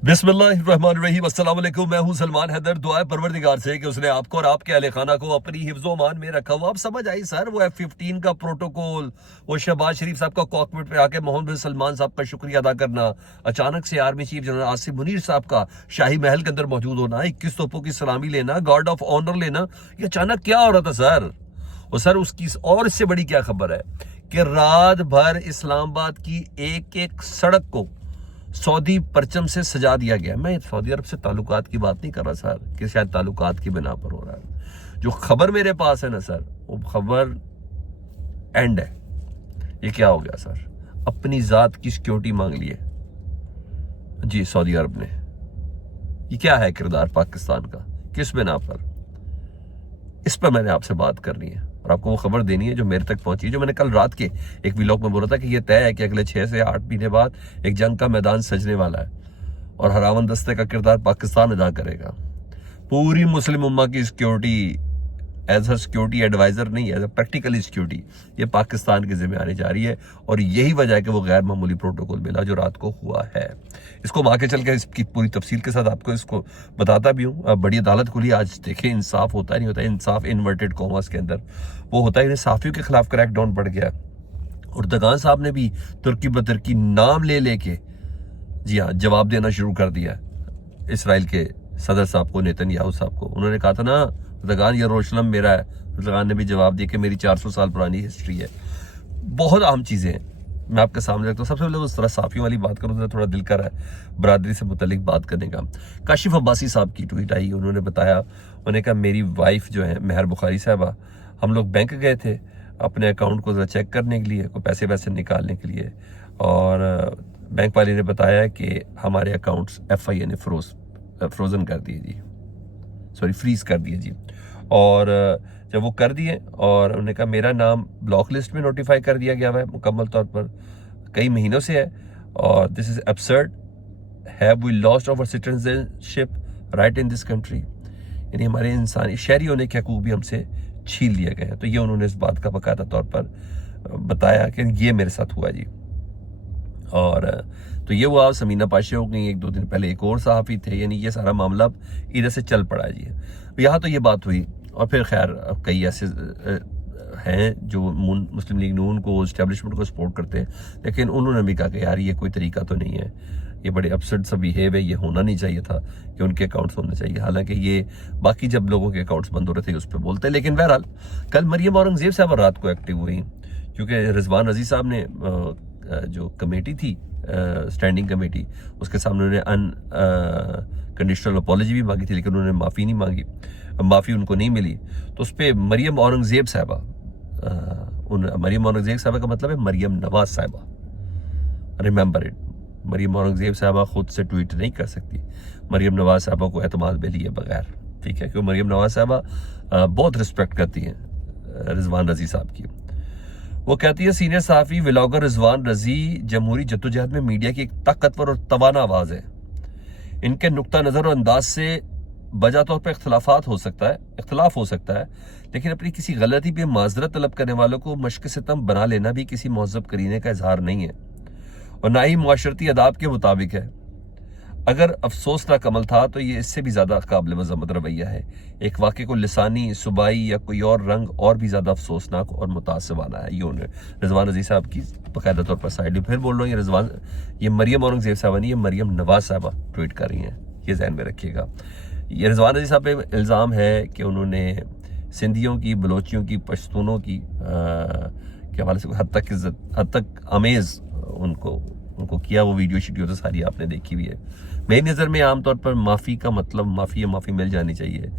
बिस्मिल्लाहिर्रहमानिर्रहीम, अस्सलाम वालेकुम। मैं हूं सलमान हैदर। दुआ परवरदिगार से कि उसने आपको और आपके अहले खाना को अपनी हिफ्ज़ो मान में रखा हो। आप समझ आई सर, वो F-15 का प्रोटोकॉल, वो शहबाज शरीफ साहब का कॉकपिट पे आके मोहम्मद बिन सलमान साहब का शुक्रिया अदा करना, अचानक से army chief general Asif Munir साहब का शाही महल के अंदर मौजूद होना, 21 तोपों की सलामी लेना, गार्ड ऑफ ऑनर लेना, ये अचानक क्या हो रहा था सर? और सर उसकी और इससे बड़ी क्या खबर है कि रात भर इस्लामाबाद की एक एक सड़क को सऊदी परचम से सजा दिया गया। मैं सऊदी अरब से ताल्लुकात की बात नहीं कर रहा सर, कि शायद ताल्लुकात की बिना पर हो रहा है। जो खबर मेरे पास है ना सर, वो खबर एंड है। ये क्या हो गया सर? अपनी जात की सिक्योरिटी मांग ली है जी सऊदी अरब ने। ये क्या है किरदार पाकिस्तान का, किस बिना पर? इस पर मैंने आपसे बात करनी है और आपको वो खबर देनी है जो मेरे तक पहुंची, जो मैंने कल रात के एक व्लॉग में बोला था कि ये तय है कि अगले 6 से 8 महीने बाद एक जंग का मैदान सजने वाला है और हरावन दस्ते का किरदार पाकिस्तान अदा करेगा। पूरी मुस्लिम उम्मा की security as a security adviser नहीं, एज अ प्रैक्टिकली सिक्योरिटी ये पाकिस्तान के जिम्मे आने जा रही है। और यही वजह है कि वो गैर मामूली प्रोटोकॉल मिला जो रात को हुआ है। इसको आगे चल के इसकी पूरी तफसील के साथ आपको इसको बताता भी हूँ। बड़ी अदालत खुली आज, देखें इंसाफ होता नहीं होता। इंसाफ इन्वर्टेड कॉमर्स के अंदर वो होता है। साफियों के खिलाफ क्रैकडाउन बढ़ गया और दगान साहब ने भी तुर्की बतुर्की नाम ले लेके जी हाँ जवाब देना शुरू कर दिया इसराइल के सदर साहब को, नेतन्याहू साहब को। उन्होंने कहा था ना दगान यरूशलेम मेरा है। दगान ने भी जवाब दिया कि मेरी 400 साल पुरानी हिस्ट्री है। बहुत अहम चीज़ें हैं, मैं आपके सामने रखता हूँ। सबसे पहले उस तरह साफियों वाली बात करूँ तो थोड़ा दिल कर रहा है बरादरी से मुतलिक बात करने का। काशिफ अब्बासी साहब की ट्वीट आई, उन्होंने बताया, उन्होंने कहा मेरी वाइफ जो है महर बुखारी साहबा, हम लोग बैंक गए थे अपने अकाउंट को चेक करने के लिए, कोई पैसे वैसे निकालने के लिए, और बैंक वाले ने बताया कि हमारे अकाउंट्स FIA ने फ्रोजन कर दिए जी, सॉरी फ्रीज कर दिए जी। और जब वो कर दिए और उन्होंने कहा मेरा नाम ब्लॉक लिस्ट में नोटिफाई कर दिया गया हुआ है मुकम्मल तौर पर, कई महीनों से है, और this is absurd, have we lost our citizenship right in this country, यानी हमारे इंसानी शहरी होने के हकूक भी हमसे छीन लिए गए हैं। तो ये उन्होंने इस बात का बाकायदा तौर पर बताया कि ये मेरे साथ हुआ जी। और तो ये हुआ, समीना पाशे हो गई, 1-2 दिन पहले एक और सहाफ़ी थे, यानी ये सारा मामला इधर से चल पड़ा जी। यहाँ तो ये बात हुई, और फिर खैर कई ऐसे हैं जो मुस्लिम लीग नून को, इस्टेब्लिशमेंट को सपोर्ट करते हैं, लेकिन उन्होंने भी कहा कि यार ये कोई तरीका तो नहीं है, ये बड़े अपसेट सा बिहेव है, ये होना नहीं चाहिए था कि उनके अकाउंट्स होने चाहिए। हालांकि ये बाकी जब लोगों के अकाउंट्स बंद हो रहे थे उस पर बोलते हैं। लेकिन बहरहाल कल मरियम औरंगजेब साहब रात को एक्टिव हुई, क्योंकि रिजवान रजी साहब ने जो कमेटी थी स्टैंडिंग कमेटी, उसके सामने उन्होंने अनकंडीशनल अपॉलॉजी भी मांगी थी, लेकिन उन्होंने माफ़ी नहीं मांगी, माफ़ी उनको नहीं मिली। तो उस पर मरियम औरंगजेब साहबा, मरियम औरंगजेब साहबा का मतलब है मरियम नवाज साहबा, रिमेंबर इट। मरियम औरंगजेब साहबा खुद से ट्वीट नहीं कर सकती, मरियम नवाज साहबा को एतमाद में लिए बगैर, ठीक है, क्योंकि मरियम नवाज साहबा बहुत रिस्पेक्ट करती हैं रिजवान रजी साहब की। वो कहती है सीनियर सहाफ़ी व्लॉगर रिजवान रजी जमहूरी जद्दोजहद में मीडिया की एक ताकतवर और तवाना आवाज़ है। इनके नुक्ता नज़र और अंदाज से बजा तौर पर इख्तलाफ हो सकता है, लेकिन अपनी किसी गलती पे माजरत तलब करने वालों को मश्क सितम बना लेना भी किसी महज़ब करीने का इजहार नहीं है और ना ही मुआशरती अदाब के मुताबिक है। अगर अफसोसनाक अमल था तो ये इससे भी ज़्यादा काबिल मज़म्मत रवैया है। एक वाक़े को लिसानी, सुबाई या कोई और रंग और भी ज़्यादा अफसोसनाक और मुतासिबाना है। ये उन्हें रिजवान रजी साहब की बाकायदा तौर पर साइड, फिर बोल रहा हूँ, ये मरियम औरंगजेब साहबा नहीं, ये मरियम नवाज साहबा ट्वीट कर रही हैं, ये ज़हन में रखिएगा। ये रिजवान रजी साहब पे इल्ज़ाम है कि उन्होंने सिंधियों की, बलोचियों की, पश्तूनों की के हवाले से हद तक अमेज़ उनको किया। वो वीडियो तो सारी आपने देखी हुई है। मेरी नज़र में आमतौर पर माफ़ी का मतलब माफ़ी मिल जानी चाहिए,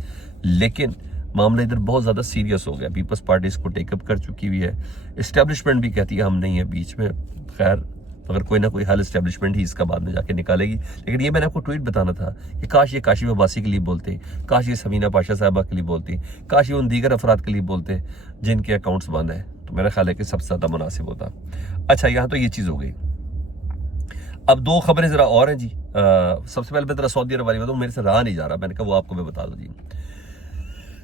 लेकिन मामला इधर बहुत ज़्यादा सीरियस हो गया। पीपल्स पार्टी इसको टेकअप कर चुकी हुई है, इस्टेब्लिशमेंट भी कहती है हम नहीं है बीच में। खैर अगर कोई ना कोई हल इस्टेब्लिशमेंट ही इसका बाद में जाके निकालेगी। लेकिन ये मैंने आपको ट्वीट बताना था कि काश ये काशिफ अब्बासी के लिए बोलते, काश ये समीना पाशा साहबा के लिए बोलती, काश ये उन दीगर अफराद के लिए बोलते जिनके अकाउंट्स बंद हैं, तो मेरा ख्याल है कि सबसे ज़्यादा मुनासिब होता। अच्छा, यहाँ तो ये चीज़ हो गई। अब 2 खबरें जरा और हैं जी। सबसे पहले मैं जरा सऊदी अरब वाली बताऊँ, मेरे से रहा नहीं जा रहा, मैंने कहा वो आपको मैं बता दूँ जी।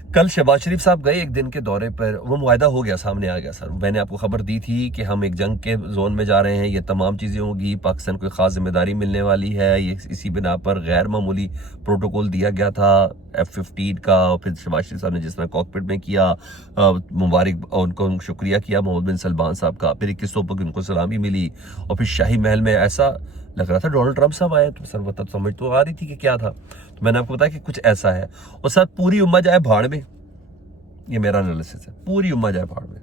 कल शहबाज शरीफ साहब गए एक दिन के दौरे पर, वो मुआहदा हो गया, सामने आ गया सर। मैंने आपको खबर दी थी कि हम एक जंग के जोन में जा रहे हैं, ये तमाम चीज़ें होगी, पाकिस्तान को खास जिम्मेदारी मिलने वाली है। ये इसी बिना पर गैर मामूली प्रोटोकॉल दिया गया था F-15 का। और फिर शहबाज शरीफ साहब ने जिस तरह कॉकपिट में किया, मुबारक उनको शुक्रिया किया मोहम्मद बिन सलमान साहब का। फिर 21 पर उनको सलामी मिली और फिर शाही महल में ऐसा लग रहा था डोनाल्ड ट्रंप साहब आए। तो सर बता, समझ तो आ रही थी कि क्या था। तो मैंने आपको बताया कि कुछ ऐसा है। और सर पूरी उम्मा जाए भाड़ में, ये मेरा एनालिसिस है, पूरी उम्मा जाए भाड़ में।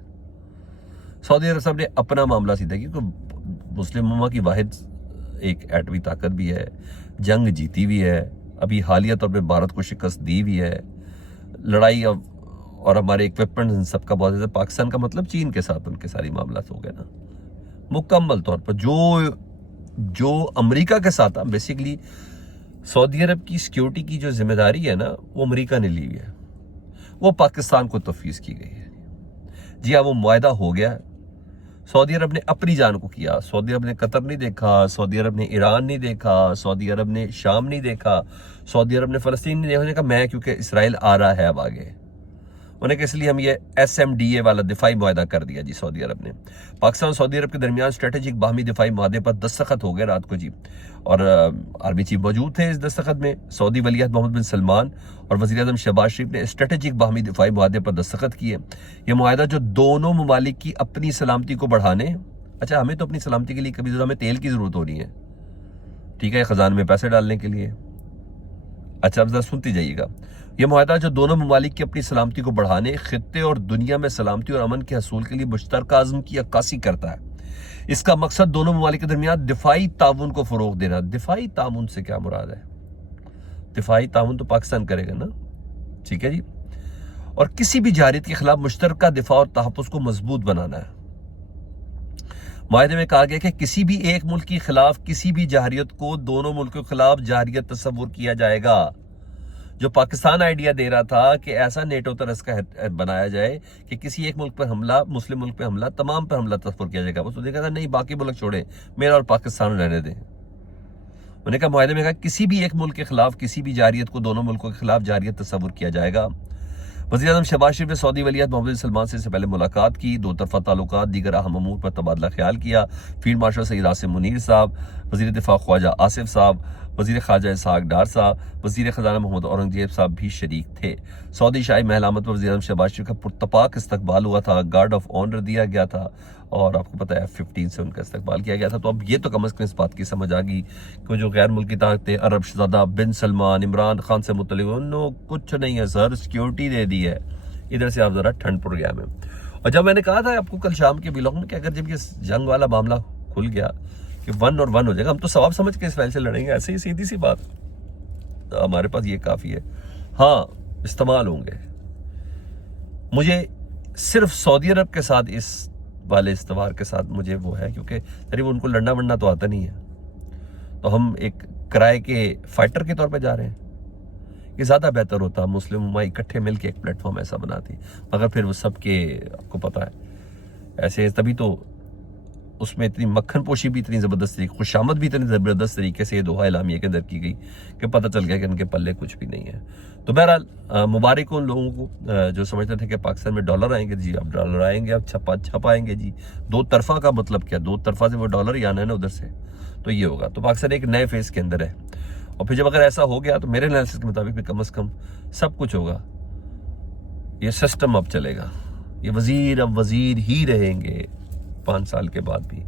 सऊदी अरब साहब ने अपना मामला सीधा, क्योंकि मुस्लिम उम्मा की वाहिद एक एटमी ताकत भी है, जंग जीती भी है, अभी हालिया तौर पे भारत को शिकस्त दी भी है, लड़ाई और हमारे इक्विपमेंट इन सब का बहुत ज़्यादा। पाकिस्तान का मतलब चीन के साथ उनके सारी मामला हो गए ना मुकम्मल तौर पर। जो अमेरिका के साथ बेसिकली सऊदी अरब की सिक्योरिटी की जो जिम्मेदारी है ना, वो अमेरिका ने ली हुई है, वो पाकिस्तान को तफवीज़ की गई है। जी हाँ, वो मुआहदा हो गया है। सऊदी अरब ने अपनी जान को किया। सऊदी अरब ने कतर नहीं देखा, सऊदी अरब ने ईरान नहीं देखा, सऊदी अरब ने शाम नहीं देखा, सऊदी अरब ने फ़लस्तीन नहीं देखा। उन्होंने कहा मैं, क्योंकि इसराइल आ रहा है अब आगे, उन्हें इसलिए हम ये SMDA वाला दिफाई मुआहदा कर दिया जी। सऊदी अरब ने, पाकिस्तान और सऊदी अरब के दरमियान स्ट्रेटेजिक बाहमी दिफाई मुआहदे पर दस्तखत हो गए रात को जी। और आर्मी चीफ मौजूद थे इस दस्तखत में। सऊदी वलीअहद मोहम्मद बिन सलमान और वज़ीर आज़म शहबाज शरीफ ने स्ट्रेटेजिक बाहमी दिफाई मुआहदे पर दस्तखत किए। ये मुआहदा जो दोनों ममालिक की अपनी सलामती को बढ़ाने, अच्छा हमें तो अपनी सलामती के लिए कभी हमें तेल की ज़रूरत होनी है, ठीक है, खजान में पैसे डालने के लिए। अच्छा अब जरा सुनती जाइएगा। यह मुआहदा जो दोनों ममालिक की अपनी सलामती को बढ़ाने, खित्ते और दुनिया में सलामती और अमन के हसूल के लिए मुश्तरका अज़्म की अक्कासी करता है। इसका मकसद दोनों ममालिक के दरमियान दिफाई ताउन को फरोग देना। दिफाई ताउन से क्या मुराद है? दिफाई ताउन तो पाकिस्तान करेगा ना, ठीक है जी। और किसी भी जारियत के खिलाफ मुश्तरका दिफा और तहफ़्फ़ुज़ को मजबूत बनाना है। मुआहदे में कहा गया कि किसी भी एक मुल्क के खिलाफ किसी भी जारियत को दोनों मुल्कों के खिलाफ जारियत तस्वुर किया जाएगा। जो पाकिस्तान आइडिया दे रहा था कि ऐसा नेटो तरस का बनाया जाए कि किसी एक मुल्क पर हमला, मुस्लिम मुल्क पर हमला, तमाम पर हमला तस्वुर किया जाएगा, उसने देखा था नहीं बाकी मुल्क छोड़े, मेरा और पाकिस्तान रहने दें। उन्होंने कहा मुआहदे में कहा किसी भी एक मुल्क के खिलाफ किसी भी जारियत को दोनों मुल्कों के खिलाफ जारियत तस्वुर किया जाएगा। वज़ीर आज़म शहबाज शरीफ ने सऊदी वलीअहद मोहम्मद बिन सलमान से पहले मुलाकात की, दो तरफा ताल्लुकात, दीगर अहम अमूर पर तबादला ख्याल किया। फील्ड मार्शल सईद आसिम मुनीर साहब, वज़ीर दिफा ख्वाजा आसिफ साहब, वज़ीर ख़ारजा इसहाक डार साहब, वज़ीर ख़जाना मोहम्मद औरंगजेब साहब भी शरीक थे। सऊदी शाही महल आमद पर वज़ीर आज़म शहबाज शरीफ का पुरतपाक इस्तकबाल हुआ था, गार्ड ऑफ ऑनर दिया गया था और आपको पता है F-15 से उनका इस्तकबाल किया गया था। तो अब ये तो कम अज़ कम इस बात की समझ आ गई कि जो गैर मुल्की ताकतें, अरब शहज़ादा बिन सलमान, इमरान खान से मुतल्लिक़ उन्होंने कुछ नहीं है सर, सिक्योरिटी दे दी है। इधर से आप ज़रा ठंड पड़ गया में। और जब मैंने कहा था आपको कल शाम के व्लॉग में कि अगर जब ये जंग वाला मामला खुल गया कि 1 और 1 हो जाएगा, हम तो सवाब समझ के इसराइल से लड़ेंगे, ऐसे ही सीधी सी बात, तो हमारे पास ये काफ़ी है। हाँ, इस्तेमाल होंगे। मुझे सिर्फ सऊदी अरब के साथ इस वाले इस्तवार के साथ मुझे वो है, क्योंकि करीब उनको लड़ना वड़ना तो आता नहीं है, तो हम एक किराए के फाइटर के तौर पर जा रहे हैं। ये ज़्यादा बेहतर होता मुस्लिम उम्मा इकट्ठे मिलके एक प्लेटफॉर्म ऐसा बनाती, मगर फिर वो सबके, आपको पता है ऐसे, तभी तो उसमें इतनी मक्खन पोशी भी इतनी ज़बरदस्त तरीके, खुशामद भी इतनी ज़बरदस्त तरीके से ये दोहा इलामिया के अंदर की गई कि पता चल गया कि उनके पल्ले कुछ भी नहीं है। तो बहरहाल मुबारक उन लोगों को जो समझते थे कि पाकिस्तान में डॉलर आएंगे जी, अब डॉलर आएंगे, अब छप आएंगे जी। दो तरफा का मतलब क्या, दो तरफा से वो डॉलर ही आना है ना उधर से, तो ये होगा। तो पाकिस्तान एक नए फेज़ के अंदर है और फिर जब अगर ऐसा हो गया तो मेरे एनालिसिस के मुताबिक कम अज़ कम सब कुछ होगा। ये सिस्टम अब चलेगा, ये वज़ीर अब वज़ीर ही रहेंगे 5 साल के बाद भी।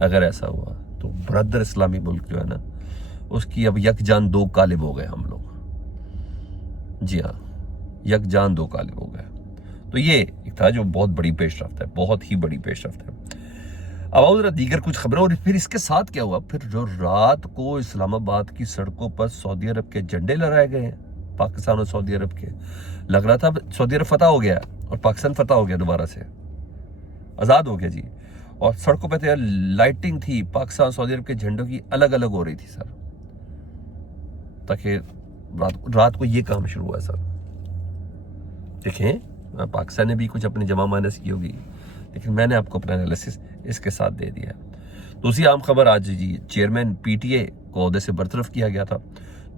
अगर ऐसा हुआ तो ब्रदर इस्लामी मुल्क जो है ना, उसकी अब यकजान 2 कालिब हो गए हम लोग। जी हाँ, यकजान 2 कालिब हो गए। तो ये एक था जो बहुत बड़ी पेशरफ्त है, बहुत ही बड़ी पेशरफ्त है। अब आओ जरा दीगर कुछ खबरें। और फिर इसके साथ क्या हुआ, फिर जो रात को इस्लामाबाद की सड़कों पर सऊदी अरब के झंडे लहराए गए हैं, पाकिस्तान और सऊदी अरब के, लग रहा था सऊदी अरब फतह हो गया और पाकिस्तान फतह हो गया, दोबारा से आज़ाद हो गया जी। और सड़कों पर तो यार लाइटिंग थी, पाकिस्तान सऊदी अरब के झंडों की अलग अलग हो रही थी सर, ताकि रात को ये काम शुरू हुआ सर। देखें पाकिस्तान ने भी कुछ अपनी जमा मानस की होगी, लेकिन मैंने आपको अपना एनालिसिस इसके साथ दे दिया। दूसरी आम खबर आज जी, चेयरमैन PTA को ओहदे से बरतरफ किया गया था।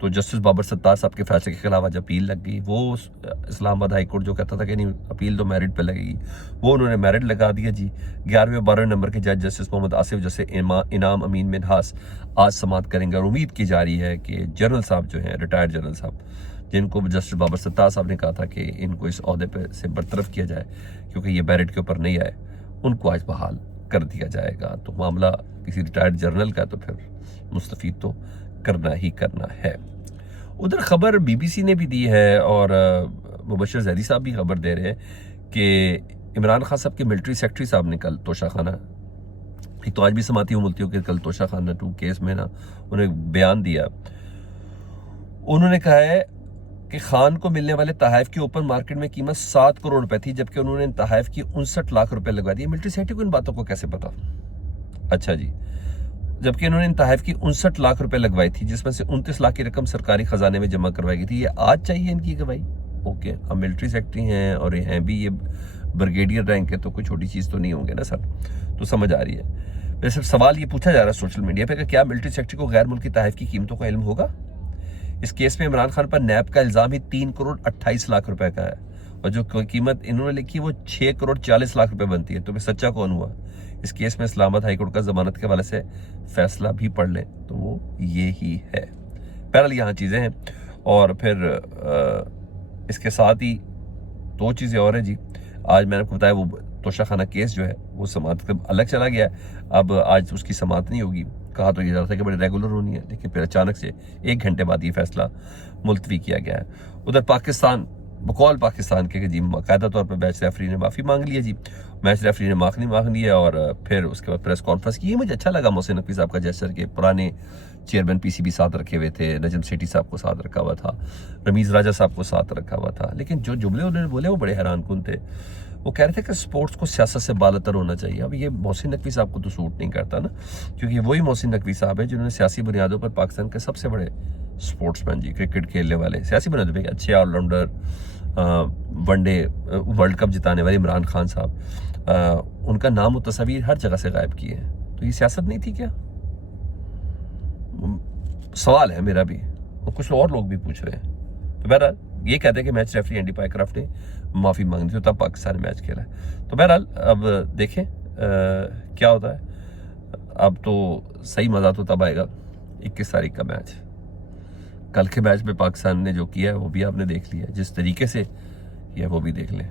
तो जस्टिस बाबर सत्तार साहब के फैसले के खिलाफ आज अपील लग गई। वो इस्लामाबाद हाई कोर्ट जो कहता था कि नहीं अपील तो मेरिट पे लगेगी, वो उन्होंने मेरिट लगा दिया जी। 11वें 12वें नंबर के जज जस्टिस मोहम्मद आसिफ जैसे इनाम अमीन मिनहास आज समाअत करेंगे और उम्मीद की जा रही है कि जनरल साहब जो हैं, रिटायर्ड जनरल साहब, जिनको जस्टिस बाबर सत्तार साहब ने कहा था कि इनको इस ओहदे पे से बरतरफ किया जाए क्योंकि ये मेरिट के ऊपर नहीं आए, उनको आज बहाल कर दिया जाएगा। तो मामला किसी रिटायर्ड जनरल का तो फिर मुस्तफीद तो करना ही करना है। उधर खबर बीबीसी ने भी दी है और मुबशर जैदी साहब भी खबर दे रहे हैं कि इमरान खान साहब के मिलिट्री सेक्रेटरी साहब ने कल तोशाखाना, एक तो आज भी समाती उमलती कि कल तोशाखाना 2 केस में ना उन्हें बयान दिया। उन्होंने कहा है कि खान को मिलने वाले तहाइफ की ओपन मार्केट में कीमत 7 करोड़ रुपए थी, जबकि उन्होंने इन तहाइफ की 59 लाख रुपए लगवा दिए। मिलिट्री सेक्रेटरी को इन बातों को कैसे पता? अच्छा जी, जबकि इन्होंने इन तहाइफ की 59 लाख रुपए लगवाई थी, जिसमें से 29 लाख की रकम सरकारी खजाने में जमा करवाई गई थी। ये आज चाहिए इनकी गवाही? ओके, अब मिलिट्री सेक्रेटरी हैं और ये हैं भी ये ब्रिगेडियर रैंक है, तो कोई छोटी चीज़ तो नहीं होंगे ना सर, तो समझ आ रही है। वैसे सिर्फ सवाल ये पूछा जा रहा है सोशल मीडिया पे कि क्या मिलिट्री सेक्रेटरी को गैर मुल्की तहाइफ की कीमतों का इल्म होगा? इस केस में इमरान खान पर नैब का इल्जाम ही 3 करोड़ 28 लाख रुपए का है और जो कीमत इन्होंने लिखी वो 6 करोड़ 40 लाख रुपए बनती है। तो फिर सच्चा कौन हुआ? इस केस में इस्लामाबाद हाईकोर्ट का जमानत के हवाले से फैसला भी पढ़ लें तो वो ये ही है। पहले यहाँ चीज़ें हैं और फिर इसके साथ ही 2 चीज़ें और हैं जी। आज मैंने आपको बताया वो तोशाखाना केस जो है वो समाअत से अलग चला गया है, अब आज उसकी समाअत नहीं होगी। कहा तो ये जा रहा था कि बड़े रेगुलर होनी है, लेकिन फिर अचानक से 1 घंटे बाद ये फैसला मुलतवी किया गया है। उधर पाकिस्तान बकौल पाकिस्तान के जी बाकायदा तौर पर मैच रेफरी ने माफ़ी मांग लिया जी। मैच रेफरी ने माफ़ी मांग लिया और फिर उसके बाद प्रेस कॉन्फ्रेंस की। ये मुझे अच्छा लगा मोहसिन नकवी साहब का जेस्चर के पुराने चेयरमैन पीसीबी साथ रखे हुए थे, नजम सेठी साहब को साथ रखा हुआ था, रमीज़ राजा साहब को साथ रखा हुआ था, लेकिन जो जुमले उन्होंने बोले वो बड़े हैरान कुन थे। वो कह रहे थे कि स्पोर्ट्स को सियासत से बालतर होना चाहिए। अब ये मोहसिन नकवी साहब को तो सूट नहीं करता ना, क्योंकि वही मोहसिन नकवी साहब है जिन्होंने सियासी बुनियादों पर पाकिस्तान के सबसे बड़े स्पोर्ट्समैन जी, क्रिकेट खेलने वाले, सियासी बुनियादों पर अच्छे ऑलराउंडर, वनडे वर्ल्ड कप जिताने वाले इमरान खान साहब, उनका नाम और तस्वीर हर जगह से गायब किए हैं। तो ये सियासत नहीं थी क्या? सवाल है मेरा भी और कुछ और लोग भी पूछ रहे हैं। तो बहरहाल ये कहते हैं कि मैच रेफरी एंडी पाइक्राफ्ट ने माफ़ी मांगी थी, तब पाकिस्तान ने मैच खेला है। तो बहरहाल अब देखें क्या होता है। अब तो सही मज़ा तो तब आएगा 21 तारीख का मैच। कल के मैच में पाकिस्तान ने जो किया है वो भी आपने देख लिया, जिस तरीके से किया वो भी देख लें।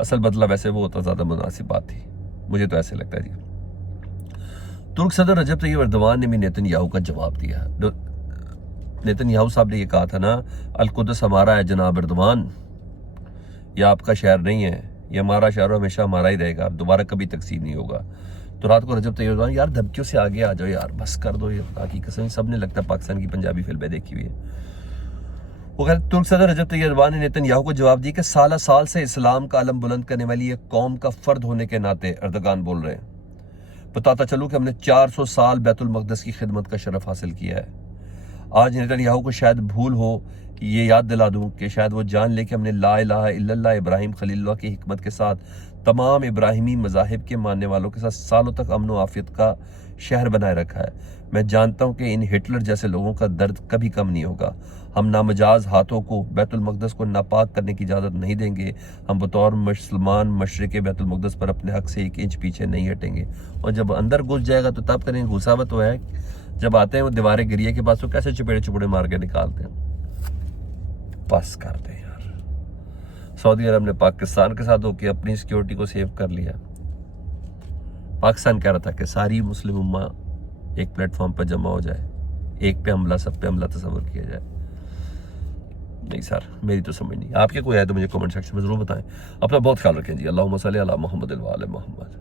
असल बदला वैसे वो होता ज़्यादा मुनासिब बात थी, मुझे तो ऐसे लगता है जी। तुर्क सदर रजब तैयब एर्दोगान ने भी नेतन्याहू का जवाब दिया। नेतन्याहू साहब ने ये कहा था ना, अल-कुद्स हमारा है जनाब एर्दोगान, ये आपका शहर नहीं है, ये हमारा शहर हमेशा हमारा ही रहेगा, दोबारा कभी तकसीम नहीं होगा। तो रात को रजब तैयब एर्दोगान, यार धमकियों से आगे आ जाओ यार, बस कर दो ये, ताकि कसम सब ने लगता है पाकिस्तान की पंजाबी फिल्में देखी हुई है। वो कहते तुर्क सदर रजब तैयब एर्दोगान ने नेतन्याहू को जवाब दिया कि साल से इस्लाम का अलम बुलंद करने वाली एक कौम का फर्द होने के नाते एर्दोगान बोल रहे हैं, बताता चलूं कि हमने 400 साल बैतुल मक़दस की खिदमत का शरफ हासिल किया है। आज नेतन्याहू को शायद भूल हो कि ये याद दिला दूं कि शायद वो जान ले कि हमने ला इलाहा इल्लल्लाह इब्राहिम खलीलुल्लाह की हिकमत के साथ तमाम इब्राहिमी मज़ाहिब के मानने वालों के साथ सालों तक अमन व आफियत का शहर बनाए रखा है। मैं जानता हूं कि इन हिटलर जैसे लोगों का दर्द कभी कम नहीं होगा। हम नामजाज हाथों को बैतुल मक़दस को नापाक करने की इजाज़त नहीं देंगे। हम बतौर मुसलमान मशरिक़ बैतुल मक़दस पर अपने हक से 1 इंच पीछे नहीं हटेंगे। और जब अंदर घुस जाएगा तो तब करेंगे। घुसावत तो है, जब आते हैं वो दीवारें गिरिए के पास तो कैसे चुपेड़े चुपेड़े मार के निकालते हैं। बस करते हैं यार। सऊदी अरब ने पाकिस्तान के साथ होकर अपनी सिक्योरिटी को सेव कर लिया। पाकिस्तान कह रहा था कि सारी मुस्लिम उम्मा एक प्लेटफॉर्म पर जमा हो जाए, एक पे हमला, सब पे हमला तस्वर किया जाए। नहीं सर, मेरी तो समझ नहीं। आपके कोई आए तो मुझे कमेंट सेक्शन में जरूर बताएं। अपना बहुत ख्याल रखें जी। अल्लाहुम्मा सल्ली अला मुहम्मद व आले मुहम्मद।